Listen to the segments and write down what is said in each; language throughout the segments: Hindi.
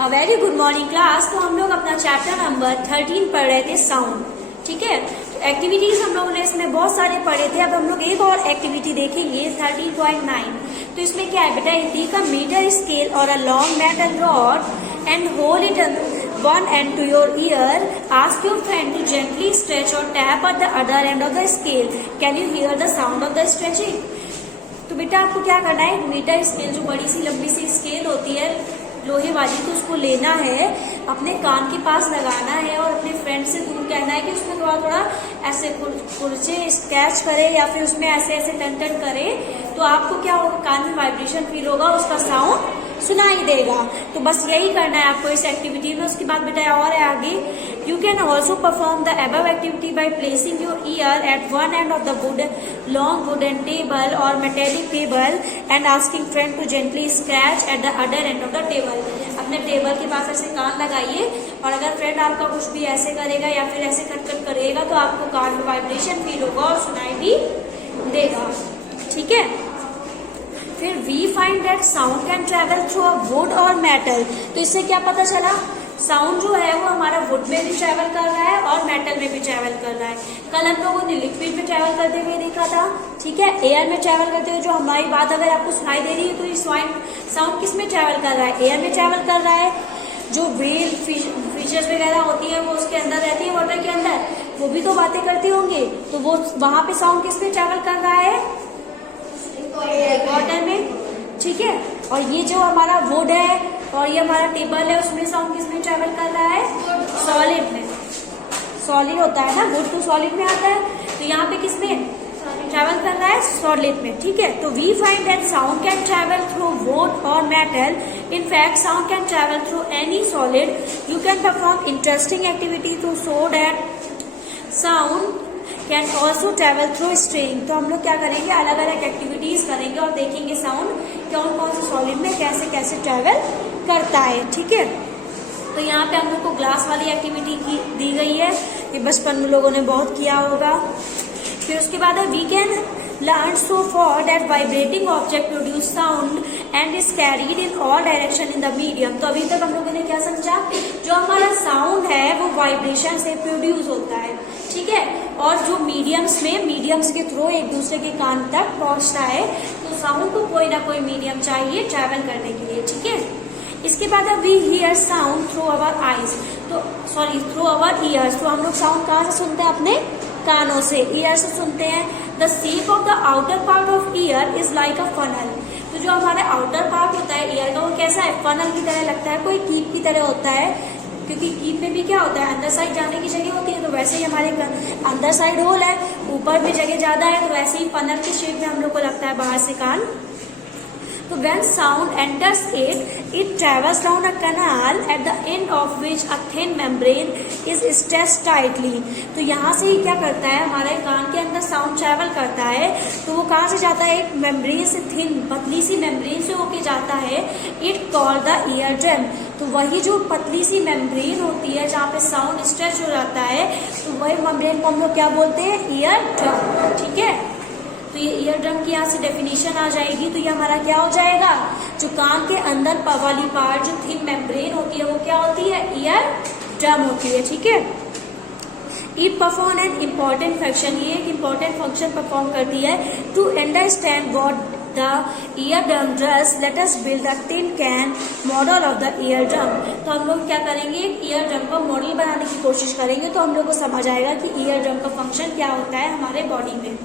A very good morning class. तो हम लोग अपना चैप्टर नंबर 13 पढ़ रहे थे, साउंड। ठीक है, तो एक्टिविटीज हम लोगों ने इसमें बहुत सारे पढ़े थे। अब हम लोग एक और एक्टिविटी देखेंगे 13.9। तो इसमें क्या है बेटा, टेक अ मीटर स्केल और a long metal rod and hold it one end to your ear. Ask your friend to gently stretch or tap at the other end of the scale. Can you hear the sound of the stretching? तो बेटा आपको क्या करना है, मीटर स्केल जो बड़ी सी लंबी सी स्केल होती है लोहे वाली, तो उसको लेना है, अपने कान के पास लगाना है और अपने फ्रेंड से दूर कहना है कि उसमें थोड़ा थोड़ा ऐसे कुर्चे स्क्रैच करे या फिर उसमें ऐसे ऐसे टन टन करे। तो आपको क्या होगा, कान में वाइब्रेशन फील होगा, उसका साउंड सुनाई देगा। तो बस यही करना है आपको इस एक्टिविटी में। उसके बाद बेटा और है आगे, you can also perform the above activity by placing your ear at one end of the wood long wooden table और metallic table and asking friend to gently scratch at the other end of the table. अपने टेबल के पास ऐसे कान लगाइए और अगर फ्रेंड आपका कुछ भी ऐसे करेगा या फिर ऐसे खटखट करेगा तो आपको कान में वाइब्रेशन फील होगा और सुनाई भी देगा। ठीक है, फिर we find that sound can travel through a wood और मेटल। तो इससे क्या पता चला, साउंड जो है वो हमारा वुड में भी ट्रेवल कर रहा है और मेटल में भी ट्रेवल कर रहा है। कल हम लोगों ने लिक्विड में ट्रेवल करते हुए देखा था। ठीक है, एयर में ट्रेवल करते हुए जो हमारी बात अगर आपको सुनाई दे रही है तो ये साउंड किस में ट्रेवल कर रहा है, एयर में ट्रेवल कर रहा है। जो व्हेल फिशेस वगैरह होती है वो उसके अंदर रहती है, वाटर के अंदर, वो भी तो बातें करते होंगे, तो वो वहां पे साउंड किस में ट्रेवल कर रहा है, वाटर में। ठीक है, और ये जो हमारा वुड है और ये हमारा टेबल है उसमें साउंड किस में ट्रेवल कर रहा है, सॉलिड में। सॉलिड होता है ना, वुड तो सॉलिड में आता है, तो यहाँ पे किस में ट्रेवल कर रहा है, सॉलिड में। ठीक है, तो we find that sound can travel through wood और metal. In fact sound can travel through any solid. You can perform interesting activity to show that sound can also travel through string. तो हम लोग क्या करेंगे, अलग अलग एक्टिविटीज करेंगे और देखेंगे साउंड कौन कौन से सॉलिड में कैसे कैसे ट्रेवल करता है। ठीक है, तो यहाँ पे हम लोग को ग्लास वाली एक्टिविटी दी गई है, ये बचपन में लोगों ने बहुत किया होगा। फिर उसके बाद है we can learn so for that vibrating object produce sound and is carried in all direction in the medium. तो अभी तक हम लोगों ने क्या समझा, जो हमारा साउंड है वो वाइब्रेशन से प्रोड्यूस होता है। ठीक है, और जो मीडियम्स के थ्रू एक दूसरे के कान तक पहुंचता है, तो साउंड को कोई ना कोई मीडियम चाहिए ट्रैवल करने के लिए। ठीक है, इसके बाद we hear sound through our eyes, तो थ्रू अवर ईयर्स। तो हम लोग साउंड कहाँ से सुनते हैं, अपने कानों से, ईयर से सुनते हैं। The shape of the outer part of year is like a funnel. तो जो हमारा आउटर पार्ट होता है ईयर का, वो कैसा है, फनल की तरह लगता है, कोई कीप की तरह होता है, क्योंकि कीप में भी क्या होता है, अंदर साइड जाने की जगह होती है, तो वैसे ही हमारे अंदर साइड होल है, ऊपर भी जगह ज्यादा है, तो वैसे ही फनल के शेप में हम लोग को लगता है बाहर से कान। तो when sound enters it travels down a canal at the end of which a thin membrane is stretched tightly। तो यहाँ से ही क्या करता है, हमारे कान के अंदर साउंड ट्रैवल करता है, तो वो कहाँ से जाता है, एक मेम्ब्रेन से, थिन पतली सी मेम्ब्रेन से होके जाता है। It called the ear drum. तो वही जो पतली सी मेम्ब्रेन होती है जहाँ पे साउंड स्ट्रेच हो जाता है, तो वही मेम्ब्रेन को हम लोग क्या बोलते हैं, ईयर ड्रम। ठीक है, तो ये ईयर ड्रम की यहाँ से डेफिनेशन आ जाएगी। तो ये हमारा क्या हो जाएगा, जो कान के अंदर वाली पार्ट जो थिन मेम्ब्रेन होती है वो क्या होती है, ईयर ड्रम होती है। ठीक है, it perform an important function, ये एक इम्पॉर्टेंट फंक्शन परफॉर्म करती है। To understand what the ear drum does, let us build a tin can model of the ear drum. तो हम लोग क्या करेंगे, एक ईयर ड्रम का मॉडल बनाने की कोशिश करेंगे, तो हम लोग को समझ आएगा कि ईयर ड्रम का फंक्शन क्या होता है हमारे बॉडी में।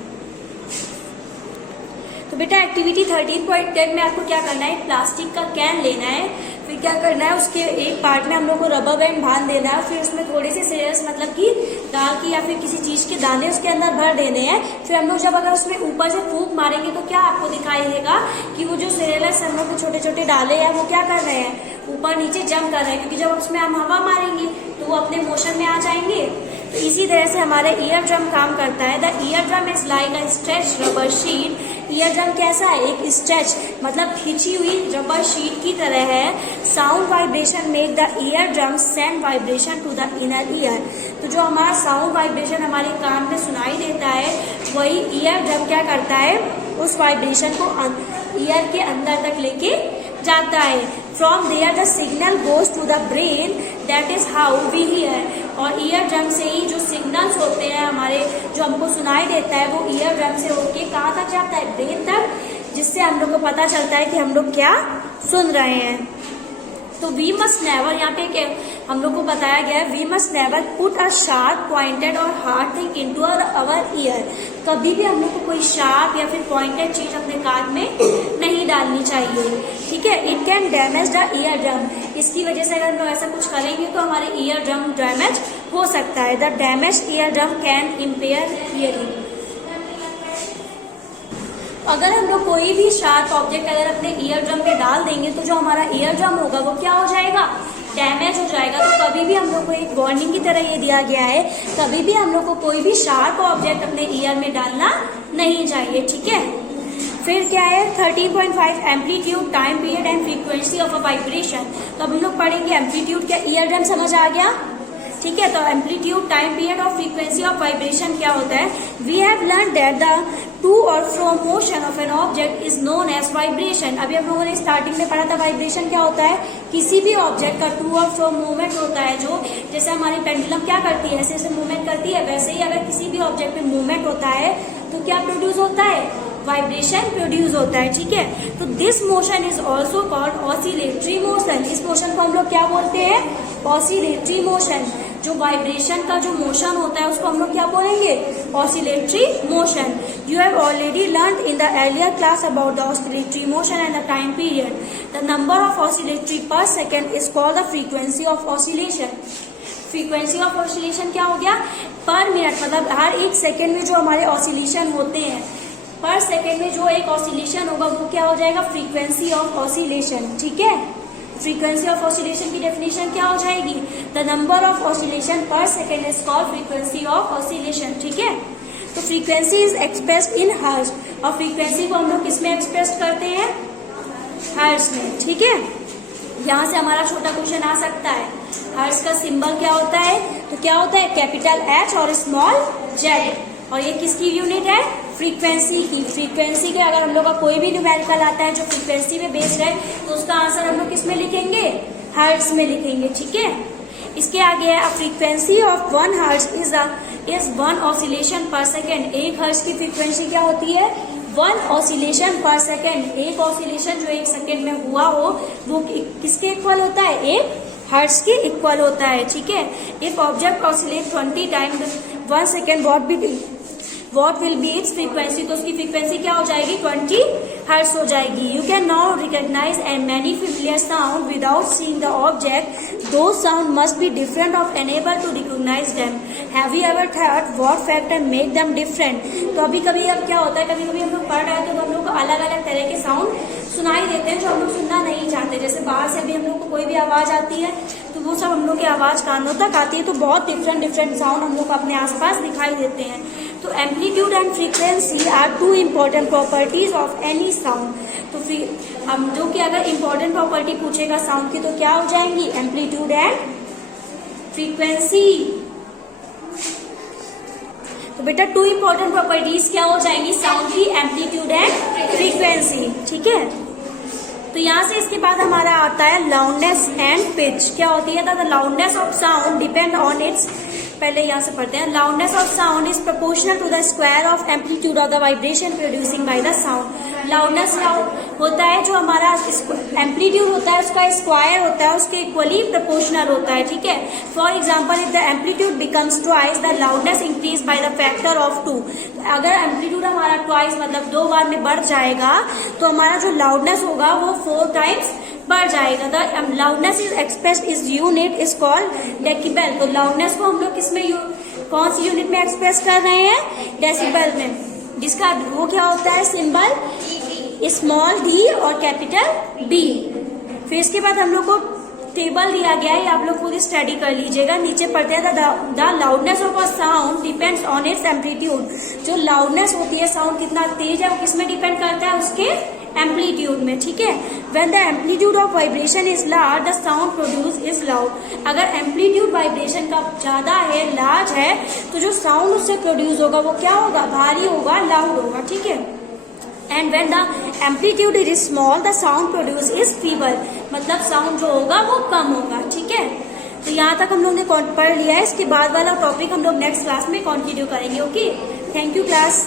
तो बेटा एक्टिविटी 13.10 में आपको क्या करना है, प्लास्टिक का कैन लेना है, फिर क्या करना है, उसके एक पार्ट में हम लोग को रबर बैंड बांध देना है, फिर उसमें थोड़े से सीरियस मतलब कि दाल की या फिर किसी चीज के दाने उसके अंदर भर देने हैं। फिर हम लोग जब अगर उसमें ऊपर से फूंक मारेंगे तो क्या आपको दिखाई देगा कि वो जो सीरियस हम लोग के छोटे छोटे डाले हैं वो क्या कर रहे हैं, ऊपर नीचे जंप कर रहे हैं, क्योंकि जब उसमें हम हवा मारेंगे तो वो अपने मोशन में आ जाएंगे। तो इसी तरह से हमारे ईयर ड्रम काम करता है। The ear drum is like a stretch rubber sheet. Ear drum कैसा है, एक स्ट्रेच मतलब खींची हुई रबर शीट की तरह है। Sound vibration make the ear drum send vibration to the inner ear. तो जो हमारा साउंड वाइब्रेशन हमारे कान में सुनाई देता है, वही ईयर ड्रम क्या करता है, उस वाइब्रेशन को ईयर के अंदर तक लेके जाता है। From there the signal goes to the brain, that is how we hear. और ईयर ड्रम से ही जो सिग्नल्स होते हैं हमारे, जो हमको सुनाई देता है, वो ईयर ड्रम से होके कहाँ तक जाता है, ब्रेन तक, जिससे हम लोग को पता चलता है कि हम लोग क्या सुन रहे हैं। तो वी मस्ट नेवर, यहाँ पे हम लोग को बताया गया है, we must never put a sharp pointed और hard thing into our ear. कभी भी हम लोग को कोई शार्प या फिर पॉइंटेड चीज अपने कान में नहीं डालनी चाहिए, ठीक है। It can damage the ear drum, इसकी वजह से अगर हम लोग ऐसा कुछ करेंगे तो हमारे ईयर ड्रम डैमेज हो सकता है। The damage ear drum can impair hearing. अगर हम लोग कोई भी शार्प ऑब्जेक्ट अगर अपने ईयर ड्रम पे डाल देंगे तो जो हमारा ईयर ड्रम होगा वो क्या हो जाएगा, डैमेज हो जाएगा। तो कभी भी हम लोग को एक वार्निंग की तरह ये दिया गया है, कभी भी हम लोग को कोई भी शार्प ऑब्जेक्ट अपने ईयर में डालना नहीं चाहिए, ठीक है। फिर क्या है 13.5 amplitude, time period and frequency of a vibration. तो अब हम लोग पढ़ेंगे एम्पलीट्यूड, क्या ईयर ड्रम समझ आ गया, ठीक है। तो एम्पलीट्यूड, टाइम पीरियड और फ्रीक्वेंसी ऑफ वाइब्रेशन क्या होता है। We have learn that the to और fro motion of an object is known as vibration. अभी हम लोगों ने स्टार्टिंग में पढ़ा था वाइब्रेशन क्या होता है, किसी भी ऑब्जेक्ट का टू और फ्रो मूवमेंट होता है। जो जैसे हमारी पेंडुलम क्या करती है, ऐसे ऐसे मूवमेंट करती है, वैसे ही अगर किसी भी ऑब्जेक्ट में मूवमेंट होता है तो क्या प्रोड्यूस होता है, वाइब्रेशन प्रोड्यूस होता है, ठीक है। तो this motion is also called oscillatory motion. इस मोशन को हम लोग क्या बोलते हैं, ऑसिलेटरी मोशन। जो वाइब्रेशन का जो मोशन होता है उसको हम लोग क्या बोलेंगे, oscillatory motion. You have already learn in the earlier class about the oscillatory motion and the time period. The number of oscillatory per second is called the frequency of oscillation. Frequency of oscillation क्या हो गया, पर मिनट, मतलब हर एक सेकेंड में जो हमारे ऑसिलेशन होते हैं, पर सेकेंड में जो एक ऑसिलेशन होगा वो क्या हो जाएगा, फ्रीक्वेंसी ऑफ ऑसिलेशन, ठीक है। फ्रीक्वेंसी ऑफ ऑसिलेशन की डेफिनेशन क्या हो जाएगी, द नंबर ऑफ ऑसिलेशन पर second is called frequency of oscillation, ठीक है। तो frequency is expressed in hertz, और फ्रीक्वेंसी को हम लोग किसमें एक्सप्रेस करते हैं, हर्ट्ज में, ठीक है। यहाँ से हमारा छोटा क्वेश्चन आ सकता है, हर्ट्ज का सिंबल क्या होता है, तो क्या होता है, कैपिटल एच और स्मॉल जेड। और ये किसकी यूनिट है, फ्रीक्वेंसी की। फ्रीक्वेंसी के अगर हम लोग का कोई भी न्यूमेरिकल आता है जो फ्रीक्वेंसी में बेस्ड है तो उसका आंसर हम लोग किस में लिखेंगे, हर्ट्ज में लिखेंगे, ठीक है। इसके आगे है frequency of 1 hertz is 1 oscillation पर सेकेंड। एक हर्ट्ज की फ्रीक्वेंसी क्या होती है, 1 ऑसिलेशन पर सेकेंड। एक ऑसिलेशन जो एक सेकेंड में हुआ हो वो किसके इक्वल होता है, एक हर्ट्ज के इक्वल होता है, ठीक है। If object oscillate 20 times 1 second what will be it's frequency, तो उसकी फ्रीक्वेंसी क्या हो जाएगी, 20 हर्ट्ज हो जाएगी। You can now recognise and many familiar sound without seeing the object, though sound must be different of enable to recognise them. Have you ever thought what factor make them different. तो अभी कभी अब क्या होता है, कभी कभी हम लोग पढ़ रहे हैं तो हम लोग को अलग अलग तरह के साउंड सुनाई देते हैं जो हम लोग सुनना नहीं चाहते। जैसे बाहर से भी हम लोग को कोई भी आवाज आती है तो वो सब हम लोग की आवाज कानों तक आती है, तो बहुत डिफरेंट साउंड हम लोग को अपने आसपास दिखाई देते हैं। तो amplitude and frequency are 2 important properties of any sound. तो हम जो कि अगर इम्पोर्टेंट प्रॉपर्टी पूछेगा साउंड की तो क्या हो जाएंगी, एम्पलीट्यूड एंड फ्रीक्वेंसी। तो बेटा 2 इम्पोर्टेंट प्रॉपर्टीज क्या हो जाएंगी साउंड की, एम्पलीट्यूड एंड फ्रीक्वेंसी, ठीक है। तो यहाँ से इसके बाद हमारा आता है लाउडनेस एंड पिच। क्या होती है, the loudness of sound depend on its, पहले यहाँ से पढ़ते हैं, loudness of sound is proportional to the square of amplitude of the vibration producing by the sound. Loudness होता है जो हमारा एम्पलीट्यूड होता है उसका स्क्वायर होता है, उसके इक्वली प्रोपोर्शनल होता है, ठीक है। For example if the amplitude becomes twice the loudness increase by the factor of 2। अगर एम्पलीट्यूड हमारा ट्वाइस मतलब 2 बार में बढ़ जाएगा तो हमारा जो लाउडनेस होगा वो 4 टाइम्स बढ़ जाएगा। The loudness is expressed is unit is called decibel. तो लाउडनेस को हम लोग किसमें कौन सी यूनिट में एक्सप्रेस कर रहे हैं, डेसिबल में, जिसका वो क्या होता है सिंबल, स्मॉल डी और कैपिटल बी। फिर इसके बाद हम लोग को टेबल दिया गया है, आप लोग खुद स्टडी कर लीजिएगा। नीचे पढ़ते हैं the loudness of a sound depends on it's amplitude. जो लाउडनेस होती है साउंड कितना तेज है वो किसमें डिपेंड करता है, उसके एम्पलीट्यूड में, ठीक है। When the amplitude of vibration is large the sound produce is loud. अगर एम्पलीट्यूड वाइब्रेशन का ज्यादा है, लार्ज है, तो जो साउंड उससे प्रोड्यूस होगा वो क्या होगा, भारी होगा, लाउड होगा, ठीक है। And when the amplitude is small the sound produce is feeble, मतलब साउंड जो होगा वो कम होगा। ठीक है, तो यहाँ तक हम लोग ने पढ़ लिया है। इसके बाद वाला टॉपिक हम लोग नेक्स्ट क्लास में कंटिन्यू करेंगे। Okay, thank you class.